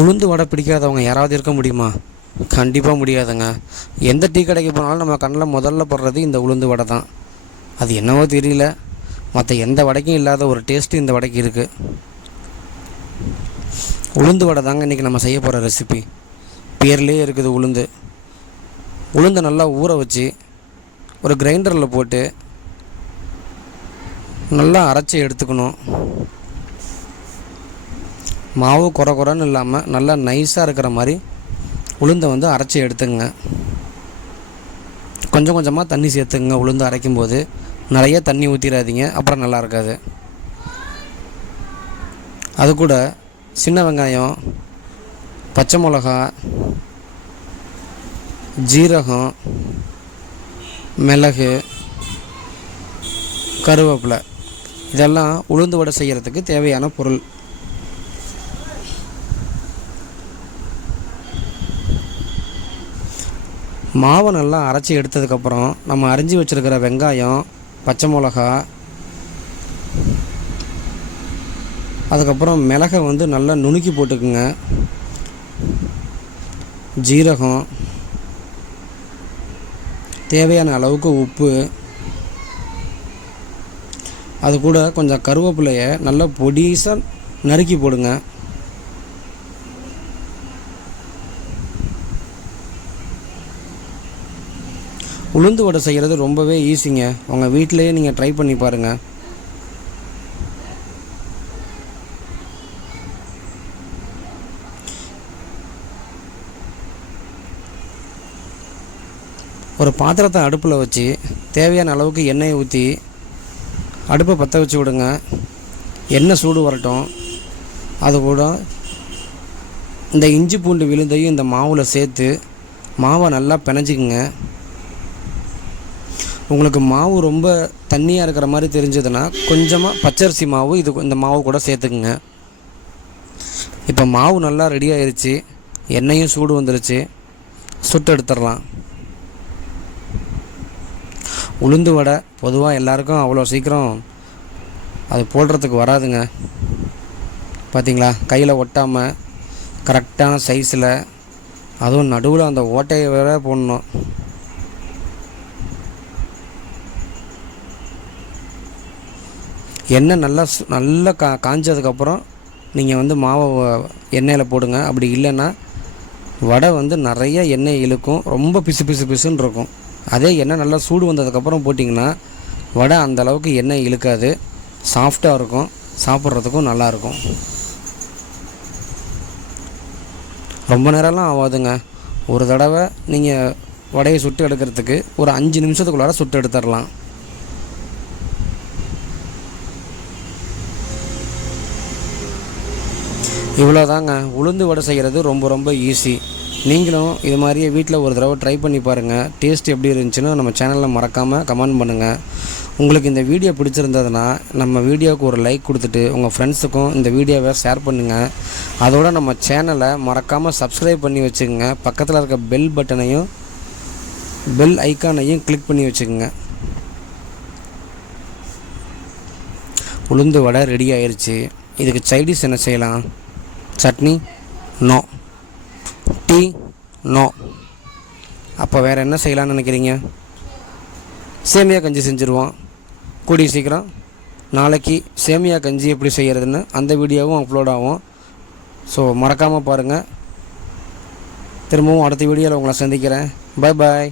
உளுந்து வடை பிடிக்காதவங்க யாராவது இருக்க முடியுமா? கண்டிப்பாக முடியாதுங்க. எந்த டீ கடைக்கு போனாலும் நம்ம கண்ணில் முதல்ல படுறது இந்த உளுந்து வடை தான். அது என்னவோ தெரியல, மற்ற எந்த வடைக்கும் இல்லாத ஒரு டேஸ்ட்டு இந்த வடைக்கு இருக்குது. உளுந்து வடை தாங்க இன்றைக்கி நம்ம செய்ய போகிற ரெசிபி. பேர்லேயே இருக்குது உளுந்து. உளுந்தை நல்லா ஊற வச்சு ஒரு கிரைண்டரில் போட்டு நல்லா அரைச்சி எடுத்துக்கணும். மாவு குறை குறைன்னு இல்லாமல் நல்லா நைஸாக இருக்கிற மாதிரி உளுந்தை அரைச்சி எடுத்துங்க. கொஞ்சம் கொஞ்சமாக தண்ணி சேர்த்துங்க. உளுந்து அரைக்கும்போது நிறைய தண்ணி ஊற்றிடாதீங்க, அப்புறம் நல்லா இருக்காது. அது கூட சின்ன வெங்காயம், பச்சை மிளகா, ஜீரகம், மிளகு, கருவேப்பிலை, இதெல்லாம் உளுந்து வடை செய்கிறதுக்கு தேவையான பொருள். மாவை நல்லா அரைச்சி எடுத்ததுக்கப்புறம் நம்ம அரிஞ்சு வச்சுருக்கிற வெங்காயம், பச்சை மிளகா, அதுக்கப்புறம் மிளகை நல்லா நுணுக்கி போட்டுக்குங்க. ஜீரகம், தேவையான அளவுக்கு உப்பு, அது கூட கொஞ்சம் கருவேப்பிலையை நல்லா பொடிசாக நறுக்கி போடுங்க. உளுந்து வடை செய்கிறது ரொம்பவே ஈஸிங்க. உங்கள் வீட்டிலையே நீங்கள் ட்ரை பண்ணி பாருங்கள். ஒரு பாத்திரத்தை அடுப்பில் வச்சு தேவையான அளவுக்கு எண்ணெயை ஊற்றி அடுப்பை பற்ற வச்சு விடுங்க. எண்ணெய் சூடு வரட்டும். அது கூட இந்த இஞ்சி பூண்டு விழுந்தையும் இந்த மாவில் சேர்த்து மாவை நல்லா பிணைஞ்சிக்குங்க. உங்களுக்கு மாவு ரொம்ப தண்ணியாக இருக்கிற மாதிரி தெரிஞ்சதுன்னா கொஞ்சமாக பச்சரிசி மாவு இந்த மாவு கூட சேர்த்துக்குங்க. இப்போ மாவு நல்லா ரெடி ஆயிடுச்சு, எண்ணெயும் சூடு வந்துருச்சு. சுட்டு எடுத்துடலாம். உளுந்து வடை பொதுவாக எல்லாருக்கும் அவ்வளோ சீக்கிரம் அது போடுறதுக்கு வராதுங்க. பார்த்திங்களா, கையில் ஒட்டாமல் கரெக்டான சைஸில், அதுவும் நடுவில் அந்த ஓட்டையை வேற போடணும். எண்ணெய் நல்லா காஞ்சதுக்கப்புறம் நீங்கள் மாவை எண்ணெயில் போடுங்க. அப்படி இல்லைன்னா வடை நிறைய எண்ணெய் இழுக்கும், ரொம்ப பிசு பிசு பிசுன்னு இருக்கும். அதே எண்ணெய் நல்லா சூடு வந்ததுக்கப்புறம் போட்டிங்கன்னா வடை அந்தளவுக்கு எண்ணெய் இழுக்காது, சாஃப்டாக இருக்கும், சாப்பிட்றதுக்கும் நல்லாயிருக்கும். ரொம்ப நேரம்லாம் ஆகாதுங்க. ஒரு தடவை நீங்கள் வடையை சுட்டு எடுக்கிறதுக்கு ஒரு 5 நிமிஷத்துக்குள்ளார சுட்டு எடுத்துடலாம். இவ்வளோதாங்க. உளுந்து வடை செய்கிறது ரொம்ப ரொம்ப ஈஸி. நீங்களும் இது மாதிரியே வீட்டில் ஒரு தடவை ட்ரை பண்ணி பாருங்கள். டேஸ்ட் எப்படி இருந்துச்சுன்னு நம்ம சேனலில் மறக்காமல் கமெண்ட் பண்ணுங்கள். உங்களுக்கு இந்த வீடியோ பிடிச்சிருந்ததுன்னா நம்ம வீடியோவுக்கு ஒரு லைக் கொடுத்துட்டு உங்கள் ஃப்ரெண்ட்ஸுக்கும் இந்த வீடியோவை ஷேர் பண்ணுங்கள். அதோடு நம்ம சேனலை மறக்காமல் சப்ஸ்கிரைப் பண்ணி வச்சுக்கோங்க. பக்கத்தில் இருக்க பெல் ஐக்கானையும் கிளிக் பண்ணி வச்சுக்கோங்க. உளுந்து வடை ரெடி ஆயிடுச்சு. இதுக்கு சைடிஷ் என்ன செய்யலாம்? Chutney no, tea no. அப்போ வேறு என்ன செய்யலான்னு நினைக்கிறீங்க? சேமியா கஞ்சி செஞ்சுருவோம். கூடிய சீக்கிரம் நாளைக்கு சேமியா கஞ்சி எப்படி செய்கிறதுன்னு அந்த வீடியோவும் அப்லோட் ஆகும். ஸோ மறக்காமல் பாருங்கள். திரும்பவும் அடுத்த வீடியோவில் உங்களை சந்திக்கிறேன். பாய் பாய்.